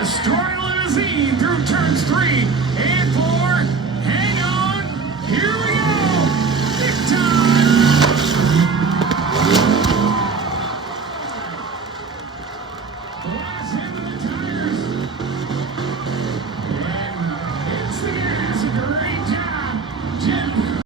Destroy limousine through turns 3 and 4. Hang on. Here we go. Big time.